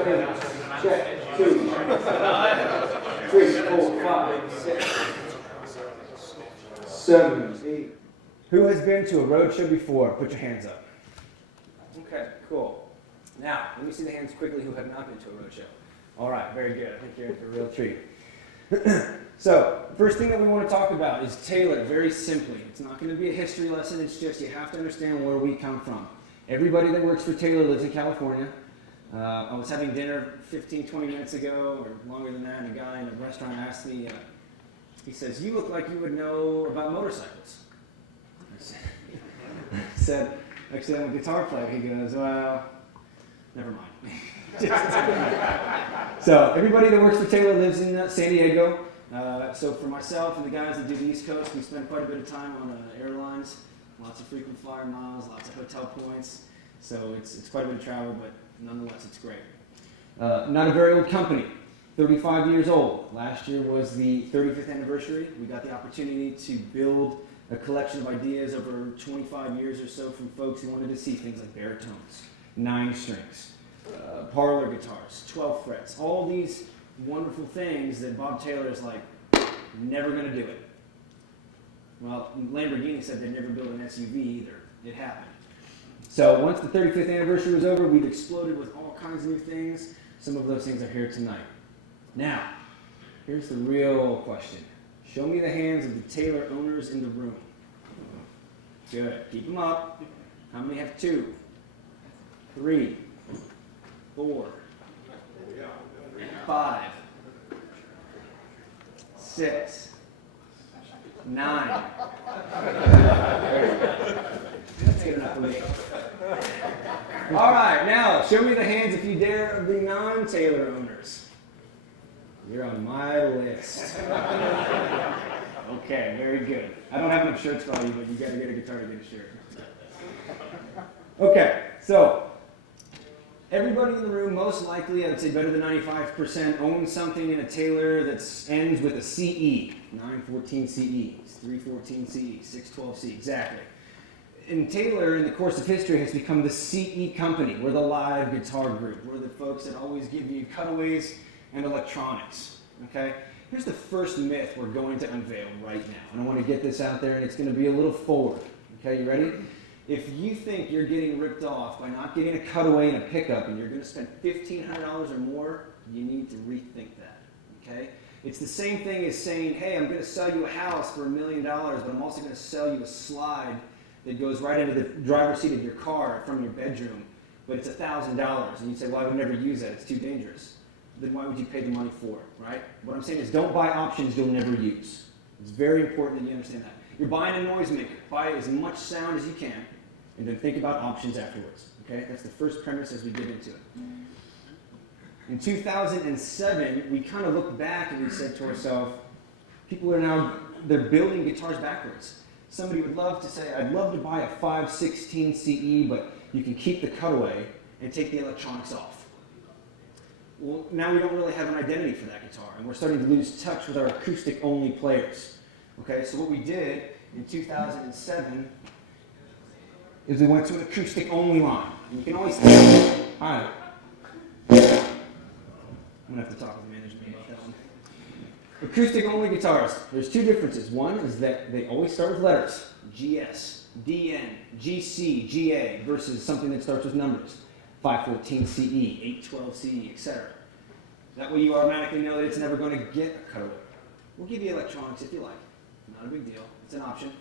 Check. 2, 3, 4, 5, 6, 7, 8. Who has been to a road show before? Put your hands up. Okay, cool. Now, let me see the hands quickly who have not been to a road show. All right, very good. I think you're in for a real treat. So, first thing that we want to talk about is Taylor, very simply. It's not going to be a history lesson, it's just you have to understand where we come from. Everybody that works for Taylor lives in California. I was having dinner 15, 20 minutes ago, or longer than that, and a guy in a restaurant asked me, he says, "You look like you would know about motorcycles." I said, "Actually, I'm a guitar player." He goes, "Well, never mind." So everybody that works for Taylor lives in San Diego. So for myself and the guys that do the East Coast, we spend quite a bit of time on airlines, lots of frequent flyer miles, lots of hotel points. So it's quite a bit of travel, but nonetheless, it's great. Not a very old company, 35 years old. Last year was the 35th anniversary. We got the opportunity to build a collection of ideas over 25 years or so from folks who wanted to see things like baritones, 9 strings, parlor guitars, 12 frets, all these wonderful things that Bob Taylor is like, never going to do it. Well, Lamborghini said they'd never build an SUV either. It happened. So once the 35th anniversary was over, we've exploded with all kinds of new things. Some of those things are here tonight. Now, here's the real question. Show me the hands of the Taylor owners in the room. Good. Keep them up. How many have 2, 3, 4, 5, 6, 9. That's good enough for me. All right, now show me the hands, if you dare, of the non-Taylor owners. You're on my list. Okay, very good. I don't have enough shirts for all you, but you got to get a guitar to get a shirt. Okay, so everybody in the room, most likely, I would say better than 95%, owns something in a Taylor that ends with a CE. 914 CE, 314 CE, 612 CE, exactly. And Taylor, in the course of history, has become the CE company. We're the live guitar group. We're the folks that always give you cutaways and electronics. Okay? Here's the first myth we're going to unveil right now. And I want to get this out there, and it's going to be a little forward. Okay, you ready? If you think you're getting ripped off by not getting a cutaway and a pickup, and you're going to spend $1,500 or more, you need to rethink that. Okay? It's the same thing as saying, hey, I'm going to sell you a house for $1 million, but I'm also going to sell you a slide that goes right into the driver's seat of your car from your bedroom, but it's $1,000. And you say, well, I would never use that. It's too dangerous. Then why would you pay the money for it, right? What I'm saying is don't buy options you'll never use. It's very important that you understand that. You're buying a noisemaker. Buy as much sound as you can, and then think about options afterwards. Okay? That's the first premise as we get into it. In 2007, we kind of looked back and we said to ourselves, people are now, they're building guitars backwards. Somebody would love to say, I'd love to buy a 516 CE, but you can keep the cutaway and take the electronics off. Well, now we don't really have an identity for that guitar, and we're starting to lose touch with our acoustic-only players. Okay, so what we did in 2007 is we went to an acoustic-only line. And you can always tell. All right. I'm going to have to talk with management about that one. Acoustic-only guitars. There's 2 differences. One is that they always start with letters. GS, DN, GC, GA, versus something that starts with numbers. 514 CE, 812 CE, etc. That way you automatically know that it's never going to get a cutaway. We'll give you electronics if you like. Not a big deal. It's an option.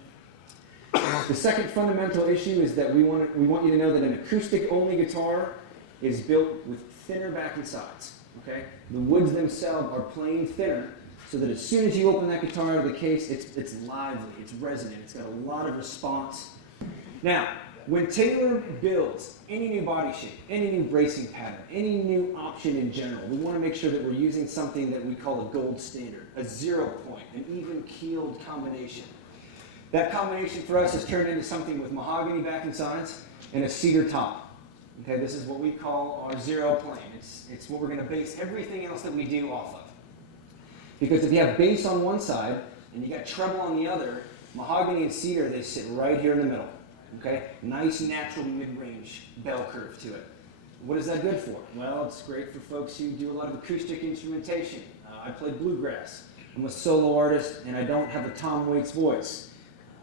The second fundamental issue is that we want you to know that an acoustic-only guitar is built with thinner backing sides. Okay? The woods themselves are plain thinner, so that as soon as you open that guitar out of the case, it's lively, it's resonant, it's got a lot of response. Now, when Taylor builds any new body shape, any new bracing pattern, any new option in general, we want to make sure that we're using something that we call a gold standard, a 0 point, an even-keeled combination. That combination for us has turned into something with mahogany backing sides and a cedar top. Okay, this is what we call our 0 plane. It's what we're going to base everything else that we do off of. Because if you have bass on one side and you got treble on the other, mahogany and cedar, they sit right here in the middle. Okay, nice natural mid-range bell curve to it. What is that good for? Well, it's great for folks who do a lot of acoustic instrumentation. I play bluegrass. I'm a solo artist, and I don't have a Tom Waits voice.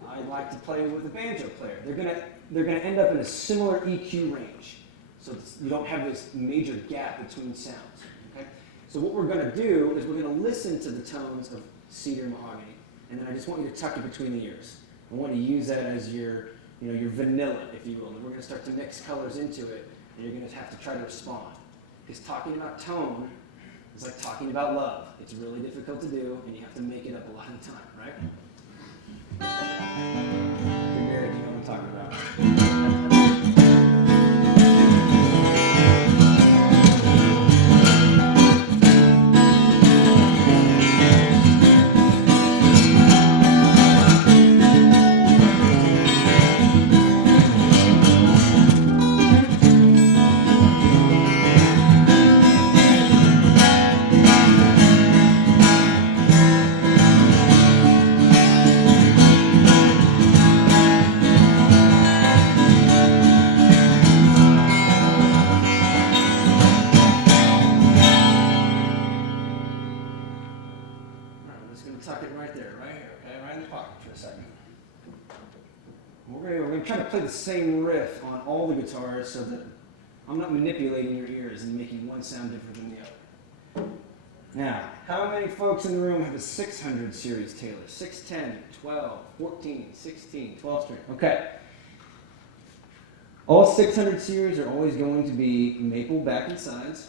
I like to play with a banjo player. They're gonna end up in a similar EQ range, so you don't have this major gap between sounds. Okay? So what we're gonna do is we're gonna listen to the tones of cedar and mahogany, and then I just want you to tuck it between the ears. I want to use that as your vanilla, if you will. And we're going to start to mix colors into it, and you're going to have to try to respond. Because talking about tone is like talking about love. It's really difficult to do, and you have to make it up a lot of the time, right? If you're married, you know what I'm talking about. Tuck it right there, right here, okay? Right in the pocket for a second. We're going to try to play the same riff on all the guitars so that I'm not manipulating your ears and making one sound different than the other. Now, how many folks in the room have a 600 series Taylor? 610, 12, 14, 16, 12 string. Okay. All 600 series are always going to be maple back and sides.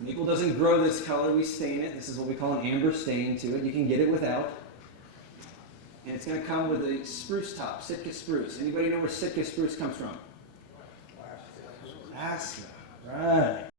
Maple doesn't grow this color, we stain it. This is what we call an amber stain to it. You can get it without. And it's going to come with a spruce top, Sitka spruce. Anybody know where Sitka spruce comes from? Alaska. Right.